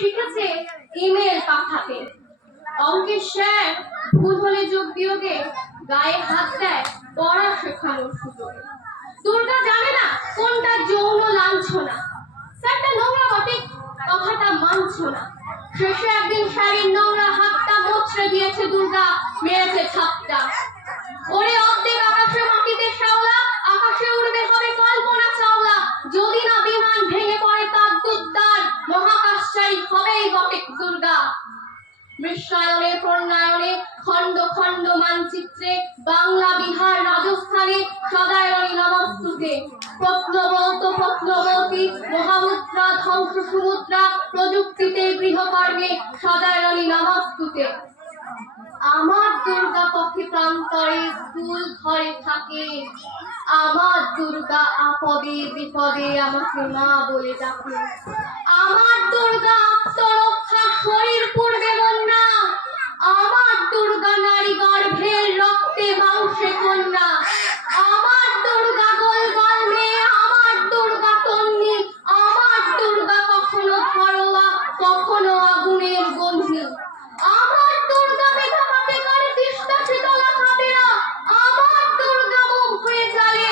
শিখেছে ইমেল পাঠাতে। অঙ্কের স্যার ভুল হলে যোগ বিয়োগে গায়ে হাত দেয় পড়া শেখানোর সুযোগে। দুর্গা জানে না কোনটা যৌন লাঞ্ছনা, স্যারটা নোংরা বটে কথাটা মানছ না। শেষে একদিন স্যারের নোংরা হাতটা মোচড়ে দিয়েছে দুর্গা, মেরেছে ছাপটা। ওরে অর্ধেক আকাশে মাটিতে শ্যাওলা, আকাশে উড়বে হবে কল্পনা চাওলা। যদি না বিমান ভেঙে পড়ে তার দুদ্দার, মহাকাশচারী হবেই বটে দুর্গা। বিশ্বায়নে প্রণয়নে খণ্ড খণ্ড মানচিত্রে বাংলা বিহার রাজস্থানে সদায়রণী নমস্তুতে। প্রত্নবৌত প্রত্নবতী মহামুদ্রা ধ্বংস সমুদ্রা প্রযুক্তিতে গৃহকর্মে সদায়রণী নমস্তুতে। আমার দুর্গা পথে প্রান্তরে স্কুল ঘরে থাকে, আমার দুর্গা আপদে বিপদে আমাকে মা বলে ডাকে। আমার দুর্গা আত্মরক্ষা শরীর পূর্বে বন্যা, আমার দুর্গা নারী গর্ভের রক্তে মাংসে কন্যা। আমার দুর্গা গোলগাল মেয়ে, আমার দুর্গা তন্নি, আমার দুর্গা কখনো ঘরোয়া কখনো আগুনের গন্ধি। আমার দুর্গা মেধাপাতে করে তিস্তা শীতলা খাবে না, আমার দুর্গা মুখ হয়ে জ্বালে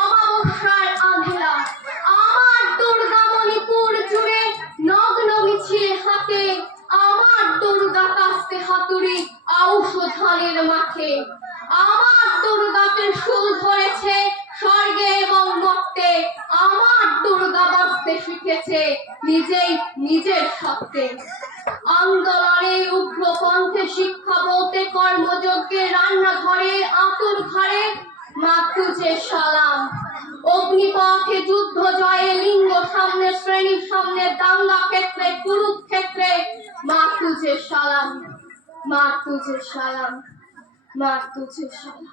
অমাবস্যার আঁধেরা। আমার দুর্গা মণিপুর জুড়ে নগ্ন মিছিল হাতে, আমার দুর্গা কাস্তে হাতুড়ি আউশ ধানের মাঠে। আমার দুর্গা ত্রিশূল ধরেছে স্বর্গে এবং মর্তে, আমার দুর্গা বাঁচতে শিখেছে নিজেই নিজের সত্ত্বে। আন্দোলনে উগ্রপন্থে শিক্ষা বলতে কর্মযজ্ঞে রান্নাঘরে আতুর ঘরে মা তুঝে সালাম। অগ্নিপথে যুদ্ধ জয়ে লিঙ্গ সামনে শ্রেণীর সামনে দাঙ্গা ক্ষেত্রে কুরুক্ষেত্রে মা তুঝে সালাম, মা তুঝে সালাম, মা তুঝে সালাম।